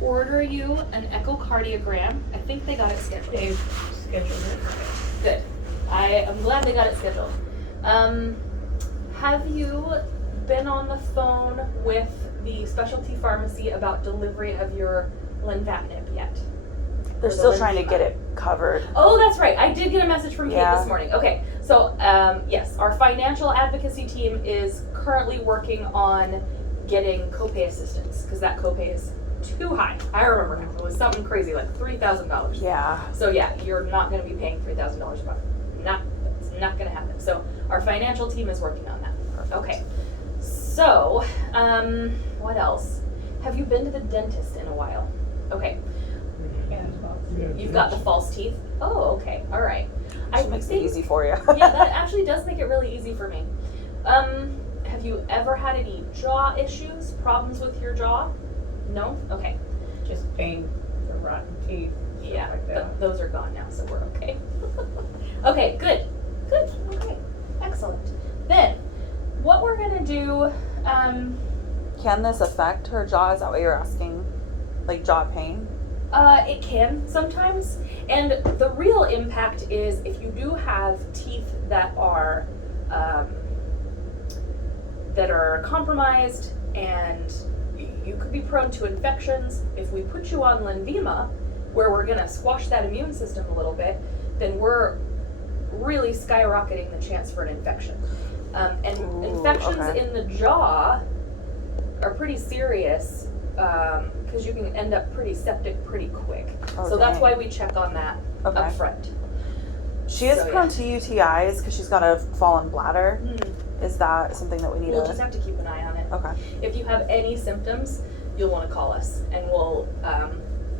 order you an echocardiogram. I think they got it scheduled. They've scheduled it. Good. I am glad they got it scheduled. Have you been on the phone with the specialty pharmacy about delivery of your lenvatinib yet? They're still trying to get it covered. Oh, that's right. I did get a message from Kate Yeah. this morning. Okay, so yes, our financial advocacy team is currently working on getting copay assistance because that copay is too high. I remember now. It was something crazy like $3,000. Yeah. So yeah, you're not going to be paying $3,000 a month. It's not going to happen. So our financial team is working on that. Perfect. Okay. So, what else? Have you been to the dentist in a while? Okay. You've got the false teeth? Oh, okay. All right. She makes it easy for you. Yeah, that actually does make it really easy for me. Have you ever had any jaw issues, problems with your jaw? No? Okay. Just pain for rotten teeth. Yeah, Like that. those are gone now, so we're okay. Okay, good. Good. Okay. Excellent. Then, what we're going to do, Can this affect her jaw? Is that what you're asking? Like jaw pain? it can sometimes. And the real impact is if you do have teeth that are compromised and you could be prone to infections. If we put you on Lenvima, where we're going to squash that immune system a little bit, then we're really skyrocketing the chance for an infection. And Ooh, infections okay. in the jaw are pretty serious because you can end up pretty septic pretty quick. Oh, So that's dang. why we check on that Okay. up front. She is So, prone to UTIs because she's got a fallen bladder. Is that something that we need We'll to? just have to keep an eye on it. Okay. If you have any symptoms, you'll want to call us and we'll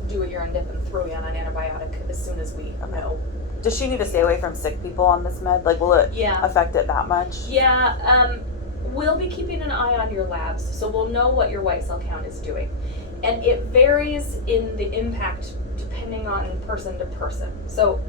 do a urine dip and throw you on an antibiotic as soon as we know. Does she need to stay away from sick people on this med? Like, will it Yeah. affect it that much? Yeah, we'll be keeping an eye on your labs, so we'll know what your white cell count is doing. And it varies in the impact depending on person to person. So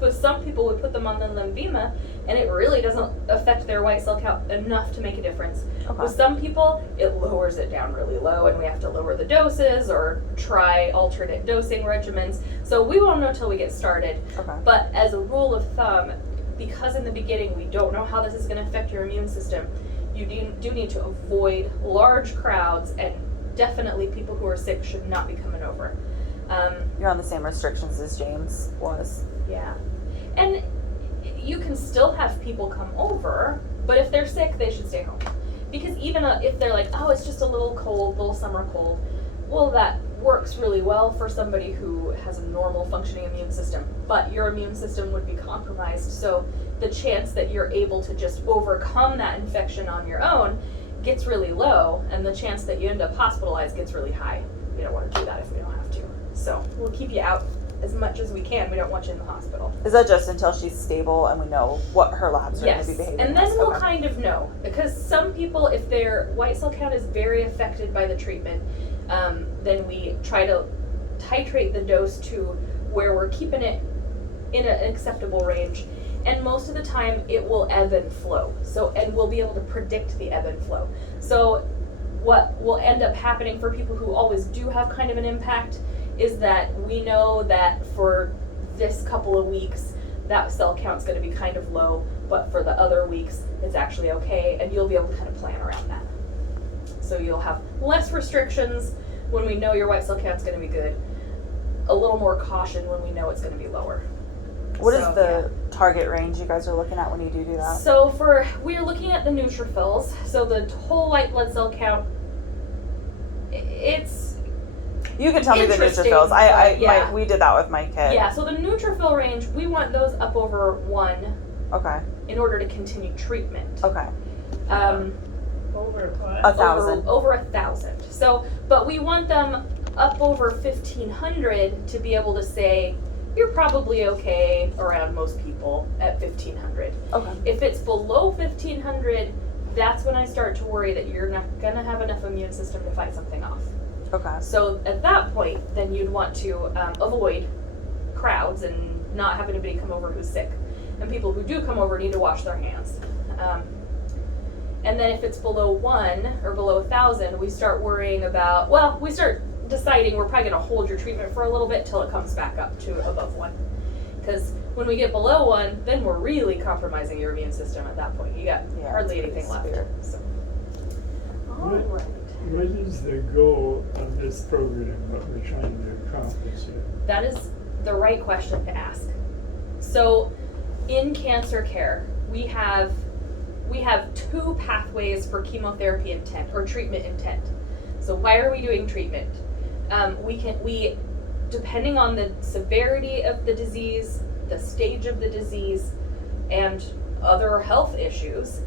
with some people, we put them on the Lenvima, and it really doesn't affect their white cell count enough to make a difference. Okay. With some people, it lowers it down really low, and we have to lower the doses or try alternate dosing regimens. So we won't know till we get started. Okay. But as a rule of thumb, because in the beginning we don't know how this is going to affect your immune system, you do need to avoid large crowds, and definitely people who are sick should not be coming over. You're on the same restrictions as James was. Yeah. And you can still have people come over, but if they're sick, they should stay home. Because even if they're like, oh, it's just a little cold, little summer cold, well, that works really well for somebody who has a normal functioning immune system. But your immune system would be compromised, so the chance that you're able to just overcome that infection on your own gets really low, and the chance that you end up hospitalized gets really high. We don't want to do that if we don't have to. So we'll keep you out as much as we can. We don't want you in the hospital. Is that just until she's stable and we know what her labs are Yes, going to be behaving? and then as? we'll Okay. kind of know. Because some people, if their white cell count is very affected by the treatment, then we try to titrate the dose to where we're keeping it in an acceptable range. And most of the time, it will ebb and flow. And we'll be able to predict the ebb and flow. So what will end up happening for people who always do have kind of an impact is that we know that for this couple of weeks, that cell count's going to be kind of low, but for the other weeks, it's actually okay, and you'll be able to kind of plan around that. So you'll have less restrictions when we know your white cell count's going to be good, a little more caution when we know it's going to be lower. What is So, the target range you guys are looking at when you do that? So we're looking at the neutrophils, so the whole white blood cell count, it's, You can tell me the Interesting, neutrophils. yeah. We did that with my kid. yeah, so the neutrophil range, we want those up over 1 Okay. in order to continue treatment. Okay. Over what? 1,000. Over 1,000. So, but we want them up over 1,500 to be able to say, you're probably okay around most people at 1,500. Okay. If it's below 1,500, that's when I start to worry that you're not gonna have enough immune system to fight something off. Okay. So at that point, then you'd want to avoid crowds and not have anybody come over who's sick. And people who do come over need to wash their hands. And then if it's below 1 or below 1,000, we start worrying about, we start deciding we're probably going to hold your treatment for a little bit till it comes back up to above 1. Because when we get below 1, then we're really compromising your immune system at that point. You got Yeah, hardly it's pretty anything left. severe. So. All Right. right. What is the goal of this program, what we're trying to accomplish here? That is the right question to ask. So, in cancer care, we have 2 pathways for chemotherapy intent or treatment intent. So, why are we doing treatment? We depending on the severity of the disease, the stage of the disease, and other health issues,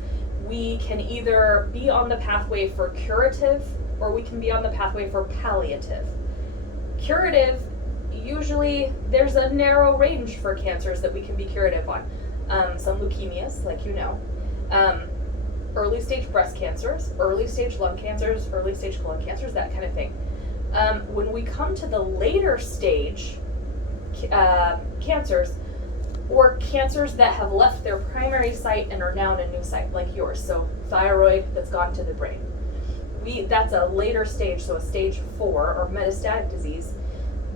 we can either be on the pathway for curative or we can be on the pathway for palliative. Curative, usually there's a narrow range for cancers that we can be curative on. Some leukemias, like you know, early stage breast cancers, early stage lung cancers, early stage colon cancers, that kind of thing. When we come to the later stage cancers, or cancers that have left their primary site and are now in a new site, like yours, so thyroid that's gone to the brain. That's a later stage, so a stage 4 or metastatic disease,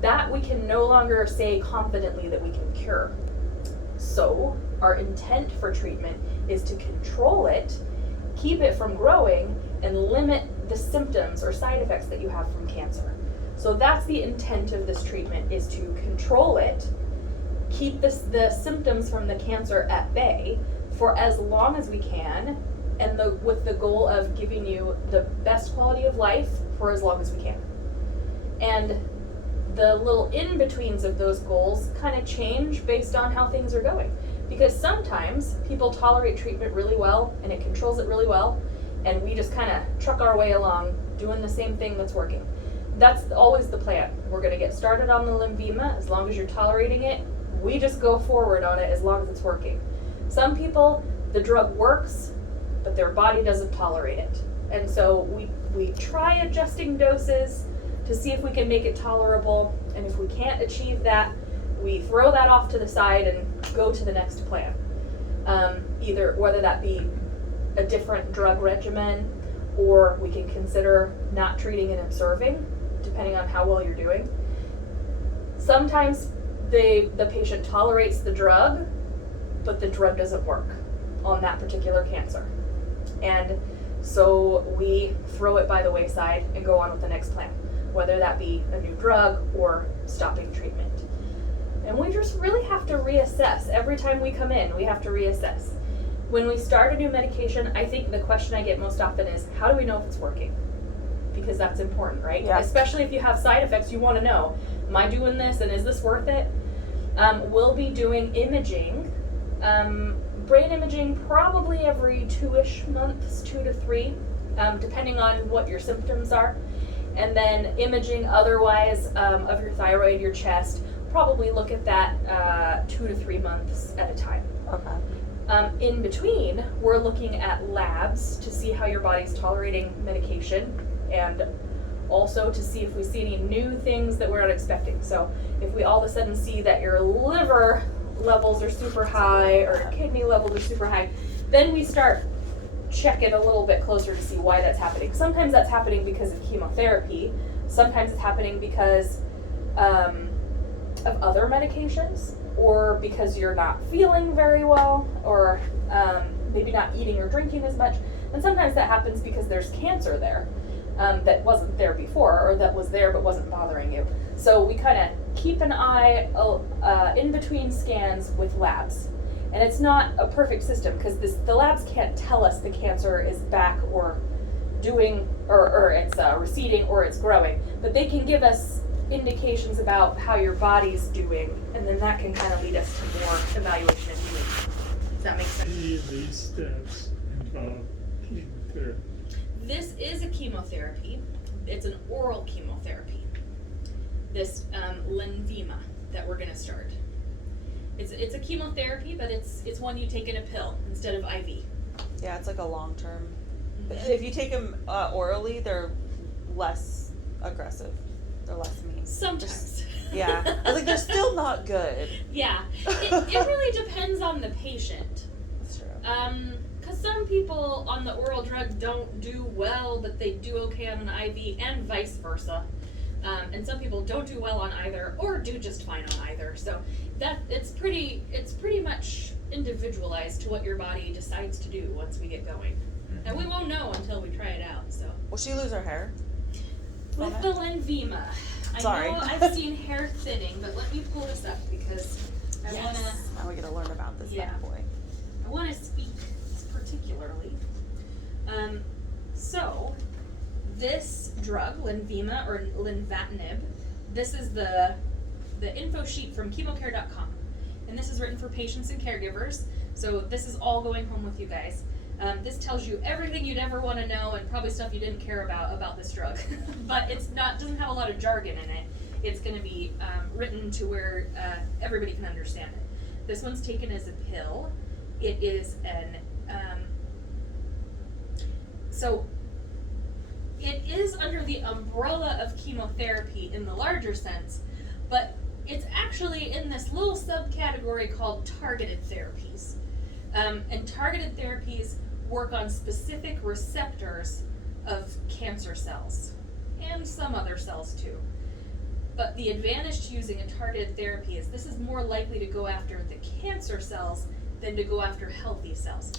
that we can no longer say confidently that we can cure. So our intent for treatment is to control it, keep it from growing, and limit the symptoms or side effects that you have from cancer. So that's the intent of this treatment, is to control it, keep the symptoms from the cancer at bay for as long as we can, and with the goal of giving you the best quality of life for as long as we can. And the little in-betweens of those goals kind of change based on how things are going. Because sometimes people tolerate treatment really well and it controls it really well, and we just kind of truck our way along doing the same thing that's working. That's always the plan. We're going to get started on the Lenvima. As long as you're tolerating it, we just go forward on it as long as it's working. Some people, the drug works, but their body doesn't tolerate it. And so we try adjusting doses to see if we can make it tolerable, and if we can't achieve that, we throw that off to the side and go to the next plan. Either whether that be a different drug regimen, or we can consider not treating and observing, depending on how well you're doing. Sometimes the patient tolerates the drug, but the drug doesn't work on that particular cancer. And so we throw it by the wayside and go on with the next plan, whether that be a new drug or stopping treatment. And we just really have to reassess. Every time we come in, we have to reassess. When we start a new medication, I think the question I get most often is, how do we know if it's working? Because that's important, right? Yeah. Especially if you have side effects, you want to know, am I doing this and is this worth it? We'll be doing imaging, brain imaging probably every 2-ish months, 2 to 3, depending on what your symptoms are. And then imaging otherwise of your thyroid, your chest, probably look at that 2 to 3 months at a time. Okay. In between, we're looking at labs to see how your body's tolerating medication, and also to see if we see any new things that we're not expecting. So if we all of a sudden see that your liver levels are super high or your kidney levels are super high, then we start checking a little bit closer to see why that's happening. Sometimes that's happening because of chemotherapy. Sometimes it's happening because of other medications, or because you're not feeling very well, or maybe not eating or drinking as much. And sometimes that happens because there's cancer there that wasn't there before, or that was there but wasn't bothering you. So we kind of keep an eye in between scans with labs. And it's not a perfect system, because the labs can't tell us the cancer is back or doing, or it's receding or it's growing, but they can give us indications about how your body's doing, and then that can kind of lead us to more evaluation and healing. Does that make sense? Any of these steps involve chemotherapy? This is a chemotherapy. It's an oral chemotherapy. This Lenvima that we're going to start. It's a chemotherapy, but it's one you take in a pill instead of IV. Yeah, it's like a long term. If you take them orally, they're less aggressive. They're less mean. Sometimes. Yeah. I was like, they're still not good. Yeah. It really depends on the patient. That's true. Because some people on the oral drug don't do well, but they do okay on an IV, and vice versa. And some people don't do well on either, or do just fine on either. So that it's pretty much individualized to what your body decides to do once we get going. And we won't know until we try it out. So Will she lose her hair? with the Lenvima, Sorry. I know I've seen hair thinning, but let me pull this up because I wanna Now we get to learn about this Yeah. bad boy. I want to speak particularly. So, this drug, Lenvima or lenvatinib, this is the info sheet from chemocare.com. And this is written for patients and caregivers. So this is all going home with you guys. This tells you everything you'd ever want to know and probably stuff you didn't care about this drug. But doesn't have a lot of jargon in it. It's going to be written to where everybody can understand it. This one's taken as a pill. It is so it is under the umbrella of chemotherapy in the larger sense, but it's actually in this little subcategory called targeted therapies. And targeted therapies work on specific receptors of cancer cells and some other cells too. But the advantage to using a targeted therapy is this is more likely to go after the cancer cells than to go after healthy cells.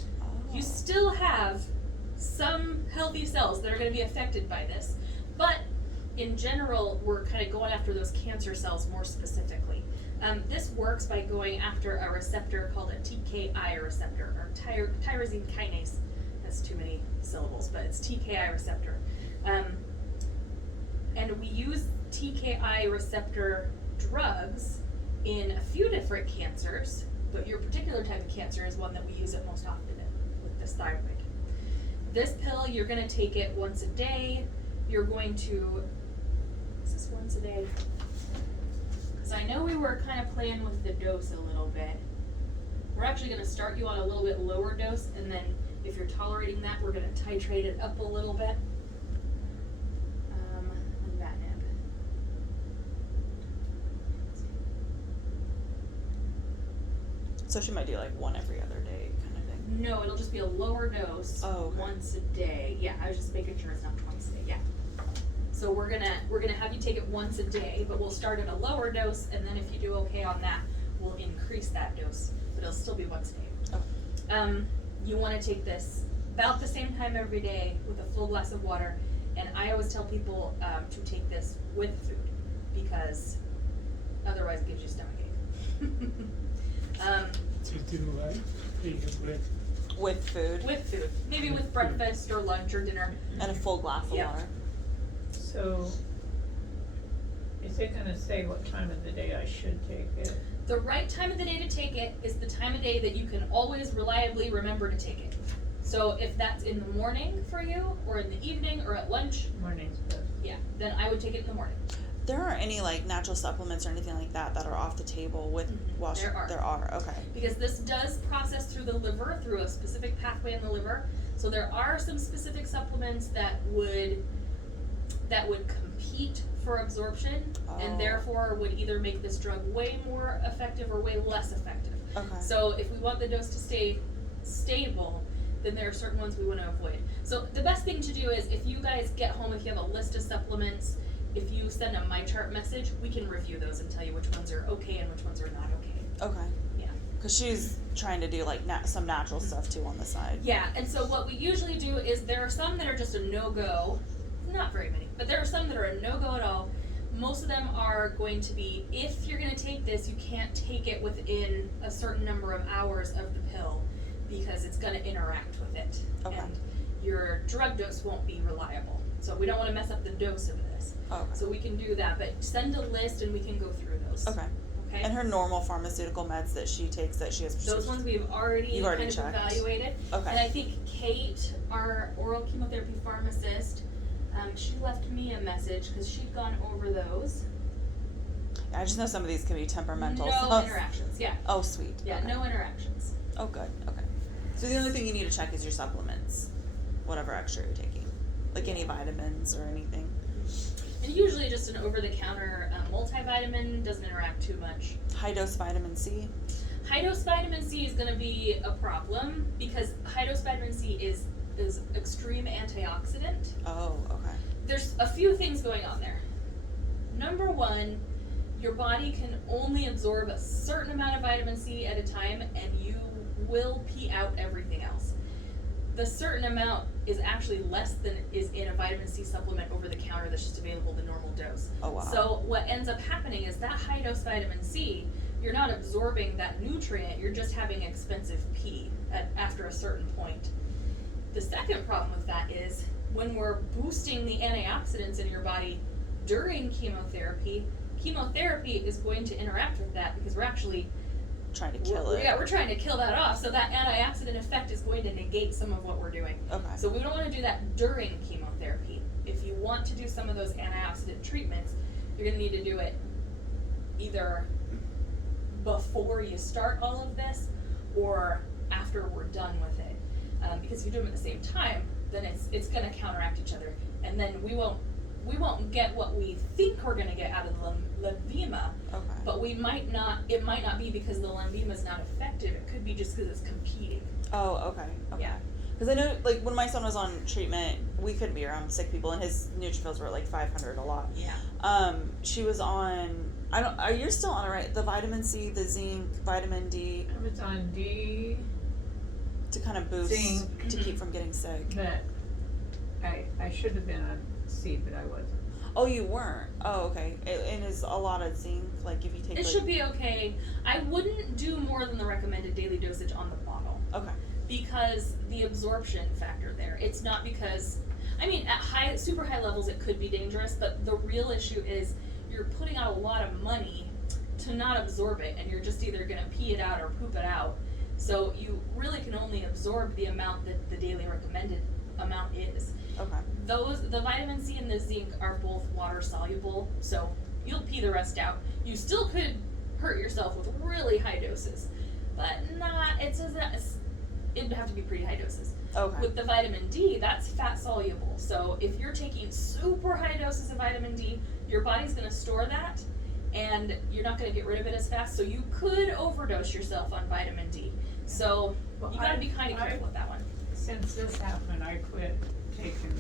You still have some healthy cells that are going to be affected by this, but in general, we're kind of going after those cancer cells more specifically. This works by going after a receptor called a TKI receptor, or tyrosine kinase. That's too many syllables, but it's TKI receptor. And we use TKI receptor drugs in a few different cancers, but your particular type of cancer is one that we use it most often in, with this thyroid. This pill, you're going to take it once a day. You're going to, is this once a day? Because I know we were kind of playing with the dose a little bit. We're actually going to start you on a little bit lower dose, and then if you're tolerating that, we're going to titrate it up a little bit. Lenvatinib. So she might do like one every other day kind of thing. No, it'll just be a lower dose Oh, okay. once a day. Yeah, I was just making sure it's not twice a day. Yeah. So we're gonna have you take it once a day, but we'll start at a lower dose, and then if you do okay on that, we'll increase that dose, but it'll still be once a day. Oh. You want to take this about the same time every day with a full glass of water, and I always tell people to take this with food because otherwise it gives you stomachache. To do what? Take it With food With food, maybe with breakfast or lunch or dinner. and a full glass of Yeah. water. So, is it gonna say what time of the day I should take it? The right time of the day to take it is the time of day that you can always reliably remember to take it. So if that's in the morning for you, or in the evening, or at lunch, Morning's best. yeah, then I would take it in the morning. There aren't any like natural supplements or anything like that that are off the table with Mhm. There are. There are, okay. Because this does process through the liver, through a specific pathway in the liver. So there are some specific supplements that would compete for absorption, Oh. and therefore would either make this drug way more effective or way less effective. Okay. So if we want the dose to stay stable, then there are certain ones we want to avoid. So the best thing to do is if you guys get home, if you have a list of supplements, if you send a MyChart message, we can review those and tell you which ones are okay and which ones are not okay. Okay. Yeah. Because she's trying to do like some natural stuff too on the side. Yeah, and so what we usually do is there are some that are just a no-go, not very many, but there are some that are a no-go at all. Most of them are going to be, if you're going to take this, you can't take it within a certain number of hours of the pill because it's going to interact with it. Okay. And your drug dose won't be reliable. So we don't want to mess up the dose of this. Oh, okay. So we can do that, but send a list and we can go through those. Okay. Okay? And her normal pharmaceutical meds that she takes that she has Those ones we've already, You've already kind of checked. evaluated. Okay. And I think Kate, our oral chemotherapy pharmacist, she left me a message because she'd gone over those. I just know some of these can be temperamental. No so- interactions, yeah. Oh, sweet. Yeah, Okay. no interactions. Oh, good. Okay. So the only thing you need to check is your supplements, whatever extra you're taking, like any vitamins or anything. And usually just an over-the-counter multivitamin doesn't interact too much. High dose vitamin C. High-dose vitamin C is going to be a problem because high-dose vitamin C is extreme antioxidant. Oh, okay. There's a few things going on there. number one, your body can only absorb a certain amount of vitamin C at a time, and you will pee out everything else. The certain amount is actually less than is in a vitamin C supplement over the counter that's just available the normal dose. Oh, wow. So what ends up happening is that high dose vitamin C, you're not absorbing that nutrient, you're just having expensive pee after a certain point. The second problem with that is when we're boosting the antioxidants in your body during chemotherapy, chemotherapy is going to interact with that because we're actually Trying to kill it. Yeah, we're trying to kill that off. So that antioxidant effect is going to negate some of what we're doing. Okay. So we don't want to do that during chemotherapy. If you want to do some of those antioxidant treatments, you're going to need to do it either before you start all of this or after we're done with it. Because if you do them at the same time, then it's going to counteract each other, and then we won't get what we think we're going to get out of the lymphema. Okay. But we might not. It might not be because the lymphema is not effective. It could be just because it's competing. Oh, okay. Okay. Yeah. Because I know, like, when my son was on treatment, we couldn't be around sick people, and his neutrophils were at, like, 500 a lot. Yeah. She was on, are you still on it, right? The vitamin C, the zinc, vitamin D, I was on D, to kind of boost, Zinc. to keep from getting sick. but I should have been on C, but I wasn't. Oh, you weren't? Oh, okay. And is a lot of zinc, like, if you take, It like, should be okay. I wouldn't do more than the recommended daily dosage on the bottle okay. because the absorption factor there. It's not because, I mean, at super high levels it could be dangerous, but the real issue is you're putting out a lot of money to not absorb it, and you're just either gonna pee it out or poop it out. So you really can only absorb the amount that the daily recommended amount is. Okay. The vitamin C and the zinc are both water soluble, so you'll pee the rest out. You still could hurt yourself with really high doses, but it'd have to be pretty high doses. Okay. With the vitamin D, that's fat soluble. So if you're taking super high doses of vitamin D, your body's gonna store that, and you're not gonna get rid of it as fast. So you could overdose yourself on vitamin D. So Well, you gotta be kind of I- careful with that one. Since this happened, I quit taking